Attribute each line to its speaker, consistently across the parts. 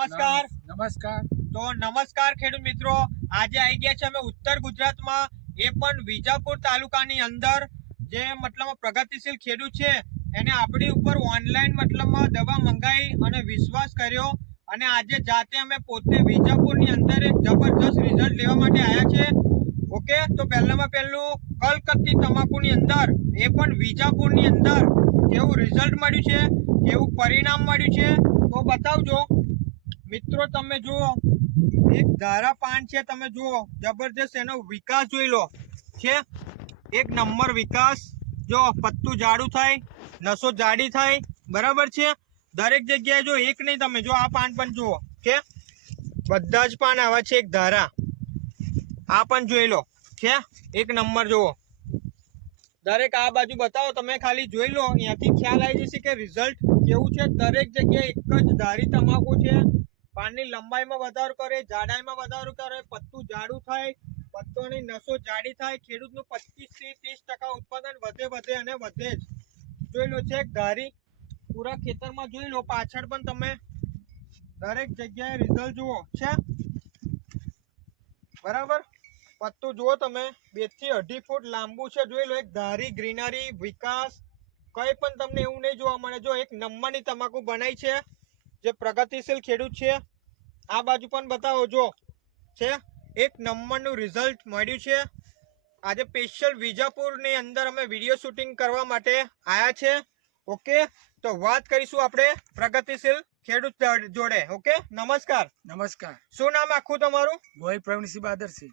Speaker 1: નમસ્કાર.
Speaker 2: નમસ્કાર.
Speaker 1: તો નમસ્કાર ખેડૂત મિત્રો. આજે આવી ગયા છે અમે ઉત્તર ગુજરાતમાં. એ પણ વિજાપુર તાલુકાની અંદર જે મતલબ પ્રગતિશીલ ખેડૂત છે એને આપણી ઉપર ઓનલાઈન મતલબમાં દવા મંગાવી અને વિશ્વાસ કર્યો. અને આજે જાતે અમે પોતે વિજાપુરની અંદર એક જબરજસ્ત રિઝલ્ટ લેવા માટે આવ્યા છે ઓકે? તો પહેલામાં પહેલું કલકત્તી તમાકુની અંદર એ પણ વિજાપુરની અંદર કેવું રિઝલ્ટ મળ્યું છે કેવું પરિણામ મળ્યું છે તો બતાવજો. મિત્રો, તમે જુઓ, એક ધારા પાન છે, તમે જુઓ, જબરજસ્ત એનો વિકાસ જોઈ લો. છે, એક નંબર વિકાસ. જો પત્તું જાડું થાય, નસો જાડી થાય, બરાબર છે? દરેક જગ્યાએ જો એક નહીં, તમે જો આ પાન પણ જુઓ છે બધા જ પાન આવા છે એક ધારા. આ પણ જોઈ લો છે એક નંબર જુઓ. દરેક આ બાજુ બતાવો, તમે ખાલી જોઈ લો, અહીંયાથી ખ્યાલ આવી જશે કે રિઝલ્ટ કેવું છે? દરેક જગ્યાએ એક જ ધારી તમાકુ છે પાનની લંબાઈમાં વધારો કરે, જાડાઈમાં વધારો કરે, પત્તું જાડું થાય, પત્તોની નસો જાડી થાય, ખેડૂતનું પચીસ ત્રીસ ટકા ઉત્પાદન વધે વધે અને વધે જ. જોઈ લો છે ધારી પૂરા ખેતરમાં જોઈ લો, પાછળ પણ તમે દરેક જગ્યાએ રિઝલ્ટ જુઓ, છે? બરાબર? પત્તું જુઓ તમે, બેથી અઢી ફૂટ લાંબુ છે, જોઈ લો, એક ધારી ગ્રીનરી વિકાસ, કંઈ પણ તમને એવું નહીં જોવા મળે, જો એક નંબરની તમાકુ બનાવી છે જે પ્રગતિશીલ ખેડૂત છે આ બાજુ પણ બતાવો જો. છે એક નંબરનું રિઝલ્ટ મળ્યું છે. આજે સ્પેશિયલ વિજાપુરની અંદર અમે વીડિયો શૂટિંગ કરવા માટે આવ્યા છે. ઓકે? તો વાત કરીશું આપણે પ્રગતિશીલ ખેડૂત જોડે. ઓકે? નમસ્કાર.
Speaker 2: નમસ્કાર.
Speaker 1: શું નામ આખું તમારું?
Speaker 2: ગોહિલ પ્રવીણસિંહ બાદરસિંહ.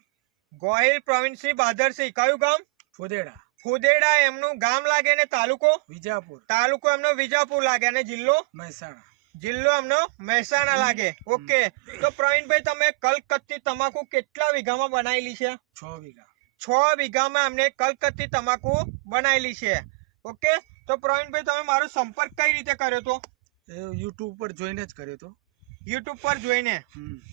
Speaker 1: ગોહિલ પ્રવીણસિંહ બહાદરસિંહ કયું ગામ?
Speaker 2: ફુદેડા.
Speaker 1: ફુદેડા એમનું ગામ લાગે ને તાલુકો?
Speaker 2: વિજાપુર.
Speaker 1: તાલુકો એમનો વિજાપુર લાગે. અને જિલ્લો?
Speaker 2: મહેસાણા.
Speaker 1: જિલ્લો અમનો મહેસાણા લાગે. ઓકે. તો પ્રવીણભાઈ તમે કલકત્તી તમાકુ કેટલા વીઘામાં બનાવેલી છે?
Speaker 2: છ વીઘા.
Speaker 1: છ વીઘામાં અમને કલકત્તી તમાકુ બનાવેલી છે. ઓકે? તો પ્રવીણભાઈ તમે મારો સંપર્ક કઈ રીતે કર્યો તો?
Speaker 2: યુટ્યુબ પર જોઈને જ કર્યો હતો
Speaker 1: યુટ્યુબ પર જોઈને.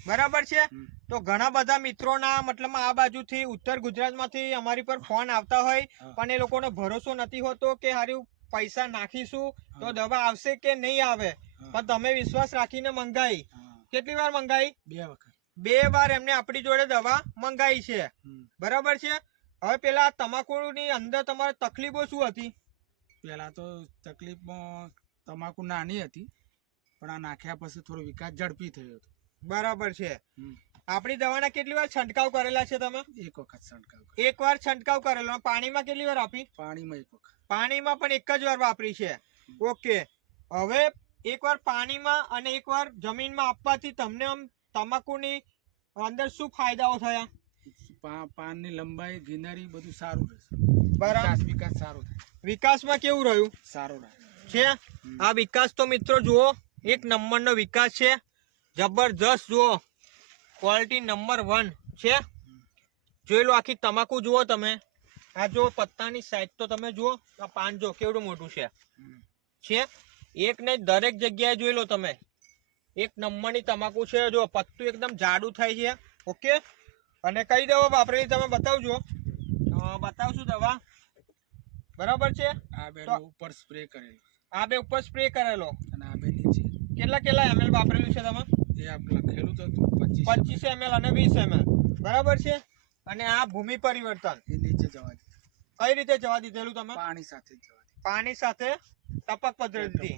Speaker 1: બરાબર છે? તો ઘણા બધા મિત્રોના મતલબ આ બાજુથી ઉત્તર ગુજરાતમાંથી અમારી પર ફોન આવતા હોય પણ એ લોકોનો ભરોસો નથી હોતો કે હારું પૈસા નાખીશું તો દવા આવશે કે નહીં આવે. પણ તમે વિશ્વાસ રાખીને મંગાઈ. કેટલી વાર મંગાઈ?
Speaker 2: બે વખત.
Speaker 1: બે વાર એમને આપણી જોડે દવા મંગાઈ છે. બરાબર છે? હવે પેલા તમાકુની અંદર તમારે તકલીફો શું હતી?
Speaker 2: પહેલા તો તકલીફમાં તમાકુ નાની હતી પણ આ નાખ્યા પછી થોડો વિકાસ ઝડપી થયો હતો.
Speaker 1: બરાબર છે. આપણી દવાના કેટલી વાર છંટકાવ કરેલા છે તમે?
Speaker 2: એક વખત છંટકાવ
Speaker 1: એક વાર છંટકાવ કરેલો. પાણીમાં કેટલી વાર આપી?
Speaker 2: પાણીમાં એક વખત.
Speaker 1: પાણીમાં પણ એક જ વાર વાપરી છે. ઓકે. હવે એકવાર પાણીમાં અને એકવાર જમીનમાં આપવાથી તમને આમ તમાકુની અંદર શું ફાયદાઓ થયા?
Speaker 2: પાનની લંબાઈ ગિનારી બધું સારું રહેશે.
Speaker 1: બરાબર.
Speaker 2: વિકાસ સારો થાય.
Speaker 1: વિકાસમાં કેવું રહ્યું?
Speaker 2: સારો
Speaker 1: છે? આ વિકાસ તો મિત્રો જુઓ એક નંબરનો વિકાસ છે. જબરજસ્ત જુઓ ક્વોલિટી નંબર વન છે. જોઈ લો આખી તમાકુ જુઓ તમે. આ જો પત્તાની સાઈઝ તો તમે જુઓ આ પાન જો કેવડું મોટું છે. છે? એક ને દરેક જગ્યાએ જોઈ લો તમે. એક નંબરની તમાકુ છે જો પત્તું એકદમ જાડું થાય છે. ઓકે? અને કઈ દવા વાપરેલી તમે બતાવજો. બતાવશું દવા. બરાબર છે?
Speaker 2: આ બે ઉપર સ્પ્રે કરેલો.
Speaker 1: આ બે ઉપર સ્પ્રે કરેલો.
Speaker 2: અને આ બે નીચે.
Speaker 1: કેટલા કેટલા એમએલ વાપરેલું છે તમે?
Speaker 2: એ આપણે લખેલું તો પચીસ
Speaker 1: એમએલ અને વીસ એમએલ બરાબર છે? અને આ ભૂમિ પરિવર્તન.
Speaker 2: એ નીચે જવા દીધું.
Speaker 1: કઈ રીતે જવા દીધેલું તમે?
Speaker 2: પાણી સાથે જવા
Speaker 1: પાણી સાથે ટપક પદ્ધતિ.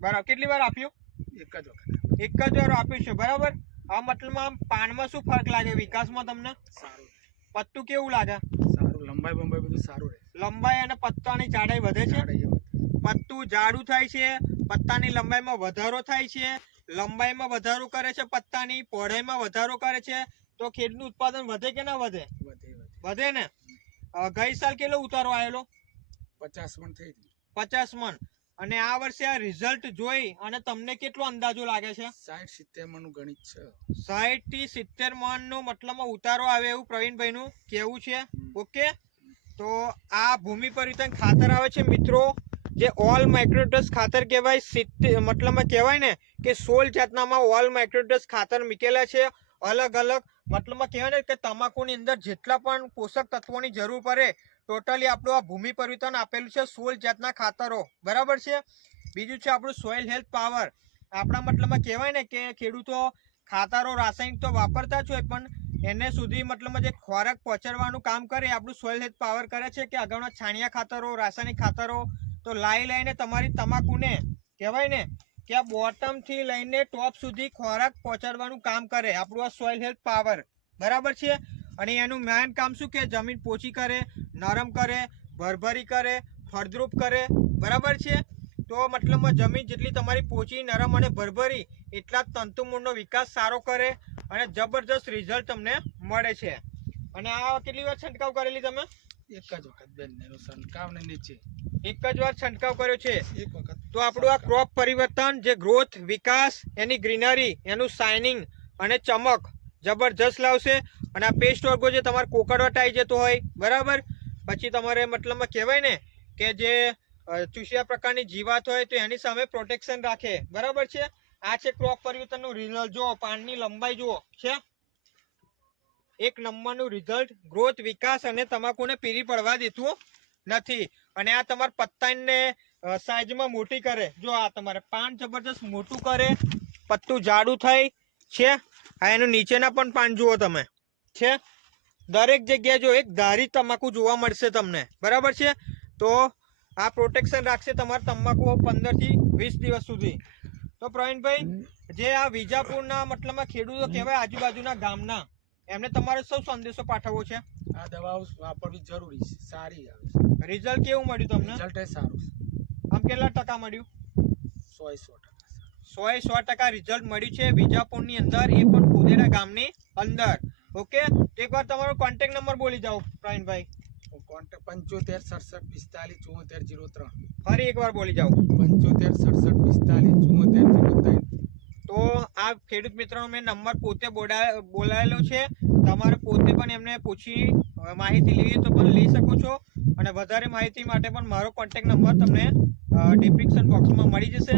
Speaker 1: બરાબર. કેટલી વાર આપ્યું?
Speaker 2: એક જ વખત.
Speaker 1: એક જ વાર આપ્યું છે બરાબર? આ મતલબમાં આમ પાનમાં શું ફરક લાગે વિકાસમાં તમને?
Speaker 2: સારું.
Speaker 1: પત્તું કેવું લાગે?
Speaker 2: સારું. લંબાઈ બંબાઈ બધું સારું રહે.
Speaker 1: લંબાઈ અને પત્તાની જાડાઈ વધે છે. પત્તું જાડું થાય છે પત્તાની લંબાઈમાં વધારો થાય છે લંબાઈમાં વધારો કરે છે પત્તાની પહોળાઈમાં વધારો કરે છે તો ખેડનું ઉત્પાદન વધે કે ના વધે?
Speaker 2: વધે વધે.
Speaker 1: વધે ને? ગઈ સાલ કેટલો ઉતારો આવેલો?
Speaker 2: પચાસ મણ થઈ ગયું.
Speaker 1: પચાસ મણ. અને આ વર્ષે આ રિઝલ્ટ જોઈ અને તમને કેટલો અંદાજો લાગે છે?
Speaker 2: સાઠ સિત્તેર મણનું ગણિત છે.
Speaker 1: સાઠથી સિત્તેર મણનું મતલબમાં ઉતારો આવે એવું પ્રવીણભાઈ નું કેવું છે? ઓકે? તો આ ભૂમિ પરિવર્તન ખાતર આવે છે મિત્રો જે ઓલ માઇક્રોટસ ખાતર કહેવાય સિત્તેર મતલબમાં કહેવાય ને કે સોળ જાતનામાં ઓલ માઇક્રોટસ ખાતર મૂકેલા છે. અલગ અલગ મતલબમાં કહેવાય ને કે તમાકુની અંદર જેટલા પણ પોષક તત્વોની જરૂર પડે ટોટલી આપણું આ ભૂમિ પરિવર્તન આપેલું છે સોળ જાતના ખાતરો. બરાબર છે? બીજું છે આપણું સોઇલ હેલ્થ પાવર આપણા મતલબમાં કહેવાય ને કે ખેડૂતો ખાતરો રાસાયણિક તો વાપરતા જ હોય પણ એને સુધી મતલબમાં જે ખોરાક પહોંચાડવાનું કામ કરે આપણું સોઇલ હેલ્થ પાવર કરે છે કે અગાઉના છાણિયા ખાતરો, રાસાયણિક ખાતરો તો લાઈ લઈને તમારી તમાકુને કહેવાય ને કે આ બોટમથી લઈને ટોપ સુધી ખોરાક પહોંચાડવાનું કામ કરે. આપણું આ સોઇલ હેલ્થ પાવર બરાબર છે? અને એનું મેન કામ શું કે જમીન પોચી કરે નરમ કરે ભરભરી કરે ફળદ્રુપ કરે બરાબર છે? તો મતલબમાં જમીન જેટલી તમારી પોચી નરમ અને ભરભરી એટલા જ તંતુમૂળનો વિકાસ સારો કરે અને જબરજસ્ત રિઝલ્ટ તમને મળે છે. અને આ કેટલી વાર છંટકાવ કરેલી તમે?
Speaker 2: એક જ વખત બેન છંટકાવ ને નીચે.
Speaker 1: એક જ વાર છંટકાવ કર્યો છે?
Speaker 2: એક વખત.
Speaker 1: તો આપણું આ ક્રોપ પરિવર્તન જે ગ્રોથ વિકાસ એની ગ્રીનરી એનું શાઇનિંગ અને ચમક જબરજસ્ત લાવશે. અને આ પેસ્ટ વર્ગો જે તમારે કોકડવટ આવી જતો હોય બરાબર? પછી તમારે મતલબમાં કહેવાય ને કે જે ચૂસ્યા પ્રકારની જીવાત હોય તો એની સામે પ્રોટેક્શન રાખે. બરાબર છે? આ છે ક્રોપ પરિવર્તનનું રિઝલ્ટ જુઓ, પાનની લંબાઈ જુઓ. છે? એક નંબરનું રિઝલ્ટ ગ્રોથ વિકાસ અને તમાકુને પીરી પડવા દેતું નથી. અને આ તમારા પત્તાને સાઇઝમાં મોટી કરે. જો આ તમારે પાન જબરજસ્ત મોટું કરે, પત્તું જાડું થાય છે? આ એનું નીચેના પણ પાન જુઓ તમે. છે? દરેક જગ્યાએ જો એક ધારી તમાકુ જોવા મળશે તમને. બરાબર છે? તો આ પ્રોટેક્શન રાખશે તમારા તમાકુ પંદરથી વીસ દિવસ સુધી. તો પ્રવીણભાઈ જે આ વિજાપુરના મતલબમાં ખેડૂતો કહેવાય આજુબાજુના ગામના એમને તમારે સૌ સંદેશો પાઠવવો છે?
Speaker 2: આ દવાઓ વાપરવી જરૂરી છે. સારી આવે
Speaker 1: રિઝલ્ટ કેવું મળ્યું તમને?
Speaker 2: રિઝલ્ટ સારું
Speaker 1: આમ કેટલા ટકા મળ્યું?
Speaker 2: સો એ સો ટકા.
Speaker 1: સો એ સો ટકા રિઝલ્ટ મળ્યું છે વિજાપુરની અંદર એ પણ કુદેરા ગામની અંદર. ઓકે? એકવાર તમારો કોન્ટેક્ટ નંબર બોલી જાઓ પ્રવીણભાઈ
Speaker 2: કોન્ટેક્ટ પંચોતેર સડસઠ પિસ્તાલીસ ચુમ્મોતેર જીરો ત્રણ.
Speaker 1: ફરી એકવાર બોલી જાઓ.
Speaker 2: પંચોતેર સડસઠ પિસ્તાલીસ ચુમ્મોતેર જીરો ત્રણ.
Speaker 1: તો આ ખેડૂત મિત્રનો મેં નંબર પોતે બોલા બોલાયેલો છે. તમારે પોતે પણ એમને પૂછી માહિતી લેવી તો પણ લઈ શકો છો. અને વધારે માહિતી માટે પણ મારો કોન્ટેક નંબર તમને ડિસ્ક્રિપ્શન બોક્સમાં મળી જશે.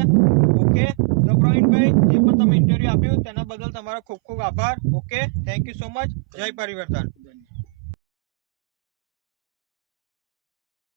Speaker 1: ઓકે? તો પ્રવીણભાઈ, જે પણ તમે ઇન્ટરવ્યૂ આપ્યું તેના બદલ તમારો ખૂબ ખૂબ આભાર. Okay? Thank you so much જય પરિવર્તન.